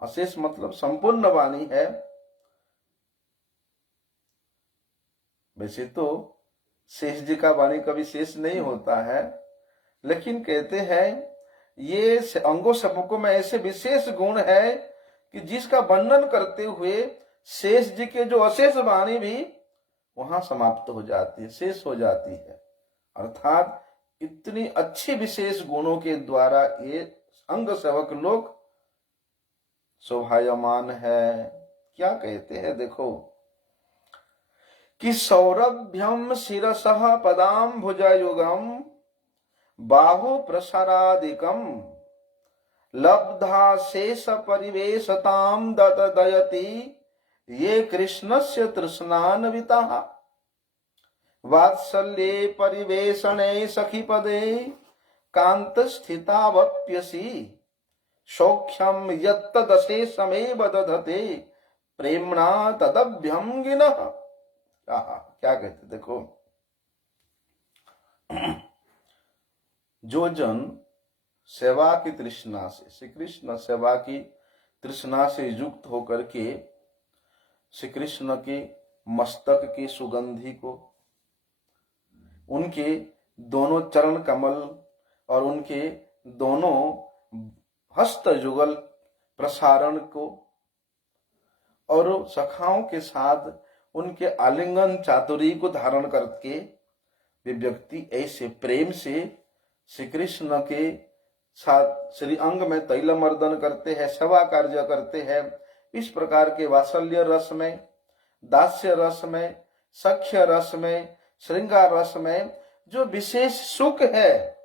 अशेष मतलब संपूर्ण वाणी है, वैसे तो शेष जी का वाणी कभी शेष नहीं होता है, लेकिन कहते हैं ये अंगों सेवकों में ऐसे विशेष गुण है कि जिसका वर्णन करते हुए शेष जी के जो अशेष वाणी भी वहां समाप्त हो जाती है, शेष हो जाती है। अर्थात इतनी अच्छी विशेष गुणों के द्वारा ये अंग सेवक लोग शोभायमान है। क्या कहते हैं देखो कि सौरभ्यम शिरसः पदाम्बुजयुगम बाहु प्रसारादिकम लब्धा शेष परिवेशताम दयति ये कृष्णस्य तृष्णान्विताः वात्सल्ये परिवेशणे सखीपदे कान्तस्थितावप्यसि सौख्यम यत्तदशेषमेव दधते प्रेम्णा तदभ्यंगिनः। क्या कहते देखो, जो जन सेवा की तृष्णा से, श्री कृष्ण सेवा की तृष्णा से युक्त होकर के श्री कृष्ण के मस्तक की सुगंधि को, उनके दोनों चरण कमल और उनके दोनों हस्त जुगल प्रसारण को और सखाओं के साथ उनके आलिंगन चातुरी को धारण करके वे व्यक्ति ऐसे प्रेम से श्री कृष्ण के साथ श्री अंग में तैलमर्दन करते हैं, सेवा कार्य करते हैं, इस प्रकार के वात्सल्य रस में, दास्य रस में, सख्य रस में, श्रृंगार रस में जो विशेष सुख है,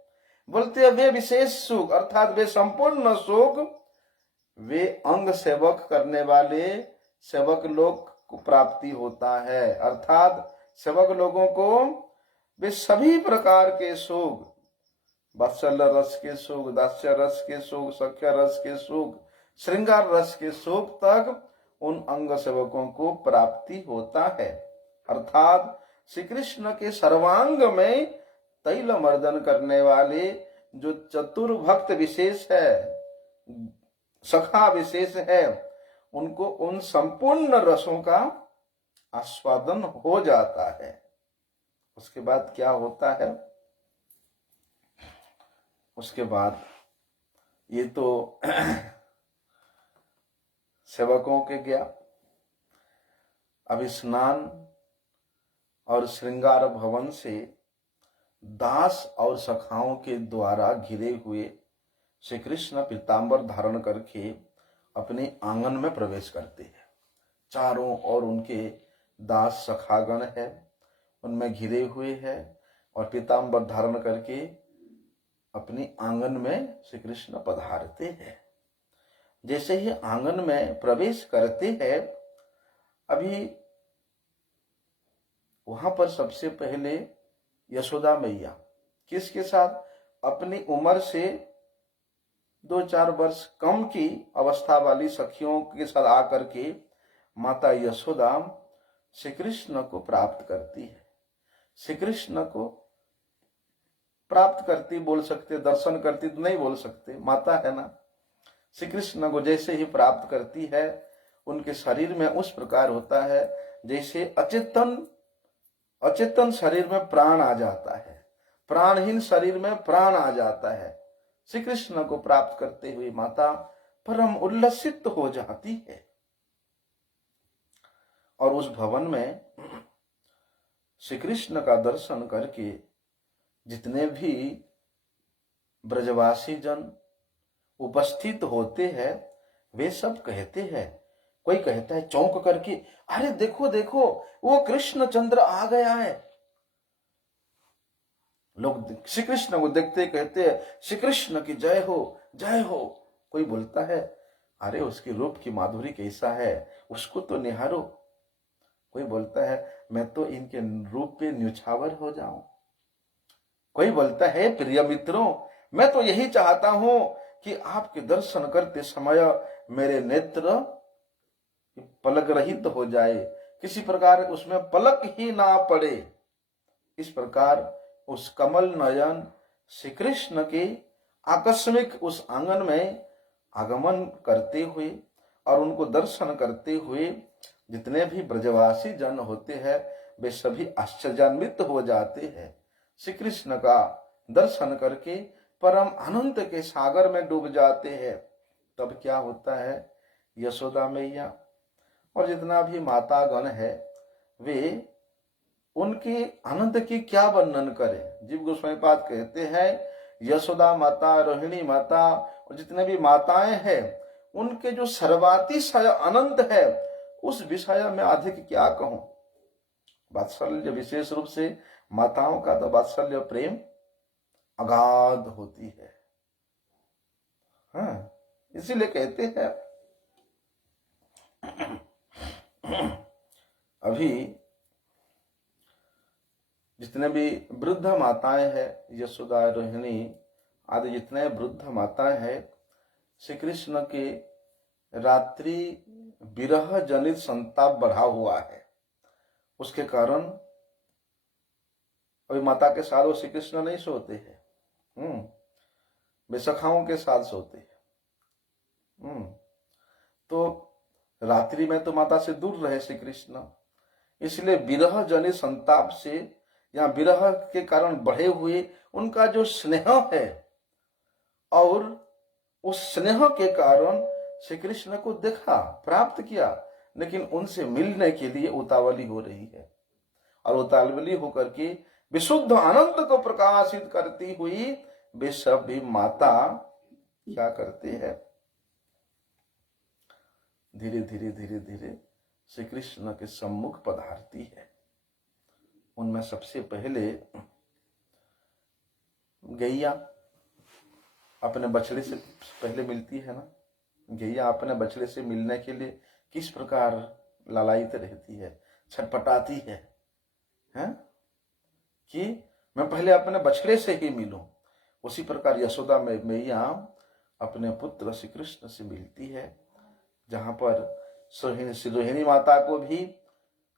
बोलते हैं वे विशेष सुख अर्थात वे संपूर्ण सुख वे अंग सेवक करने वाले सेवक लोग को प्राप्ति होता है। अर्थात सेवक लोगों को वे सभी प्रकार के सुख, वात्सल्य रस के सुख, दास्य रस के सुख, सख्य रस के सुख, श्रृंगार रस के सुख तक उन अंग सेवकों को प्राप्ति होता है। अर्थात श्री कृष्ण के सर्वांग में तैल मर्दन करने वाले जो चतुर्भक्त विशेष है, सखा विशेष है, उनको उन संपूर्ण रसों का आस्वादन हो जाता है। उसके बाद क्या होता है? उसके बाद ये तो सेवकों के गया। अब स्नान और श्रृंगार भवन से दास और सखाओं के द्वारा घिरे हुए श्री कृष्ण पीतांबर धारण करके अपने आंगन में प्रवेश करते हैं। चारों ओर उनके दास सखागण है, उनमें घिरे हुए हैं और पीतांबर धारण करके अपनी आंगन में श्री कृष्ण पधारते हैं। जैसे ही आंगन में प्रवेश करते हैं, अभी वहां पर सबसे पहले यशोदा मैया किसके साथ? अपनी उम्र से 2-4 वर्ष कम की अवस्था वाली सखियों के साथ आकर के माता यशोदा श्री कृष्ण को प्राप्त करती है। श्री कृष्ण को प्राप्त करती बोल सकते, दर्शन करती तो नहीं बोल सकते, माता है ना। श्री कृष्ण को जैसे ही प्राप्त करती है, उनके शरीर में उस प्रकार होता है जैसे अचेतन शरीर में प्राण आ जाता है, प्राणहीन शरीर में प्राण आ जाता है। श्री कृष्ण को प्राप्त करते हुए माता परम उल्लसित हो जाती है और उस भवन में श्री कृष्ण का दर्शन करके जितने भी ब्रजवासी जन उपस्थित होते हैं, वे सब कहते हैं, कोई कहता है चौंक करके, अरे देखो देखो वो कृष्णचंद्र आ गया है। लोग श्री कृष्ण को देखते कहते हैं श्री कृष्ण की जय हो, जय हो। कोई बोलता है अरे उसकी रूप की माधुरी कैसा है, उसको तो निहारो। कोई बोलता है मैं तो इनके रूप पे न्यौछावर हो जाऊं। कोई बोलता है प्रिय मित्रों, मैं तो यही चाहता हूं कि आपके दर्शन करते समय मेरे नेत्र पलक रहित हो जाए, किसी प्रकार उसमें पलक ही ना पड़े। इस प्रकार उस कमल नयन श्री कृष्ण के आकस्मिक उस आंगन में आगमन करते हुए और उनको दर्शन करते हुए जितने भी ब्रजवासी जन होते हैं, वे सभी आश्चर्यान्वित हो जाते हैं। श्री कृष्ण का दर्शन करके परम आनंद के सागर में डूब जाते हैं। तब क्या होता है? यशोदा मैया और जितना भी माता गण है, वे उनके आनंद की क्या वर्णन करें। जीव गोस्वामी पाद कहते हैं यशोदा माता, रोहिणी माता और जितने भी माताएं हैं, उनके जो सर्वातिशय आनंद है, उस विषय में अधिक क्या कहूं। वात्सल्य विशेष रूप से माताओं का तो वात्सल्य प्रेम अगाध होती है। हाँ, इसीलिए कहते हैं अभी जितने भी वृद्ध माताएं हैं, यशोदा, रोहिणी आदि जितने वृद्ध माताएं हैं, श्री कृष्ण के रात्रि विरह जनित संताप बढ़ा हुआ है। उसके कारण अभी माता के साथ वो श्री कृष्ण नहीं सोते हैं, वे सखाओं के साथ सोते हैं। तो रात्रि में तो माता से दूर रहे श्री कृष्ण, इसलिए विरह जनित संताप से या विरह के कारण बढ़े हुए उनका जो स्नेह है, और उस स्नेह के कारण श्री कृष्ण को देखा, प्राप्त किया, लेकिन उनसे मिलने के लिए उतावली हो रही है। और उतावली होकर के विशुद्ध आनंद को प्रकाशित करती हुई वे सब भी माता क्या करते हैं? धीरे धीरे धीरे धीरे श्री कृष्ण के सम्मुख पधारती है। उनमें सबसे पहले गैया अपने बछड़े से पहले मिलती है ना। गैया अपने बछड़े से मिलने के लिए किस प्रकार लालायित रहती है, छटपटाती है, हैं? कि मैं पहले अपने बछड़े से ही मिलूं। उसी प्रकार यशोदा मैया अपने पुत्र श्री कृष्ण से मिलती है, जहां पर रोहिणी माता को भी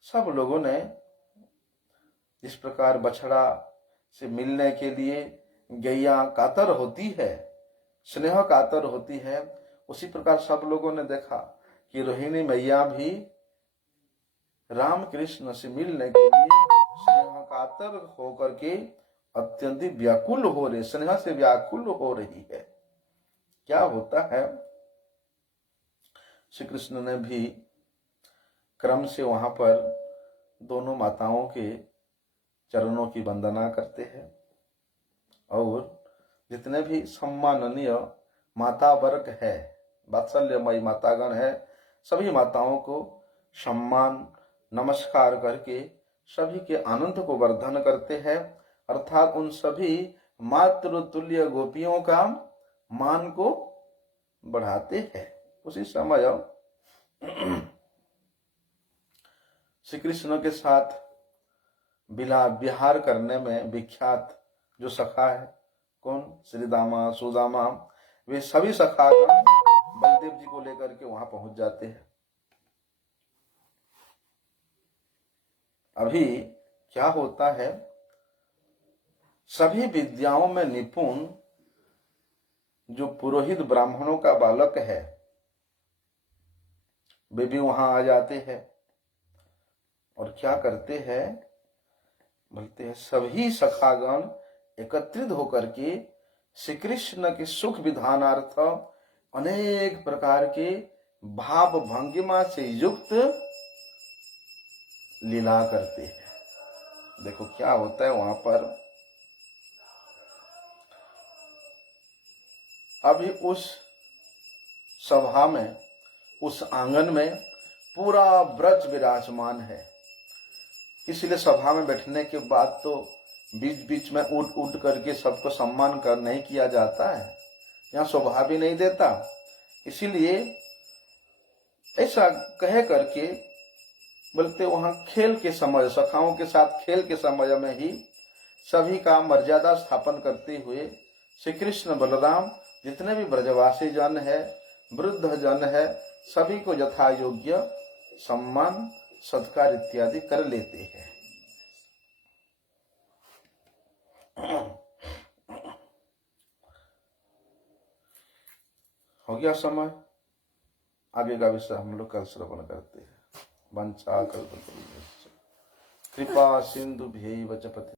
सब लोगों ने जिस प्रकार बछड़ा से मिलने के लिए गैया कातर होती है, स्नेह कातर होती है, उसी प्रकार सब लोगों ने देखा कि रोहिणी मैया भी राम कृष्ण से मिलने के लिए स्नेह कातर होकर के अत्यंत व्याकुल हो रही, स्नेह से व्याकुल हो रही है। क्या होता है, श्री कृष्ण ने भी क्रम से वहां पर दोनों माताओं के चरणों की वंदना करते हैं और जितने भी सम्माननीय माता वर्ग है, वात्सल्यमयी मातागण है, सभी माताओं को सम्मान नमस्कार करके सभी के आनंद को वर्धन करते हैं, अर्थात उन सभी मातृ तुल्य गोपियों का मान को बढ़ाते हैं। उसी समय श्री कृष्ण के साथ विहार करने में विख्यात जो सखा है, कौन? श्रीदामा, सुदामा, वे सभी सखागण बलदेव जी को लेकर के वहां पहुंच जाते हैं। अभी क्या होता है, सभी विद्याओं में निपुण जो पुरोहित ब्राह्मणों का बालक है, वे भी वहां आ जाते हैं और क्या करते हैं, बोलते हैं सभी सखागण एकत्रित होकर के श्री कृष्ण के सुख विधानार्थ अनेक प्रकार के भाव भंगिमा से युक्त लीला करते हैं। देखो क्या होता है वहां पर, अभी उस सभा में, उस आंगन में पूरा ब्रज विराजमान है, इसलिए सभा में बैठने के बाद तो बीच बीच में उठ करके सबको सम्मान कर नहीं किया जाता है, यहाँ शोभा भी नहीं देता। इसीलिए ऐसा कह करके बोलते वहां खेल के समय, सखाओं के साथ खेल के समय में ही सभी का मर्यादा स्थापन करते हुए श्री कृष्ण बलराम जितने भी ब्रजवासी जन है, वृद्ध जन है, सभी को यथा योग्य सम्मान सत्कार इत्यादि कर लेते हैं। हो गया समय, आगे का विषय हम लोग कल श्रवण करते हैं। वंचा कल्पतरुभ्यश्च कृपा सिंधुभ्यैव च पतितानां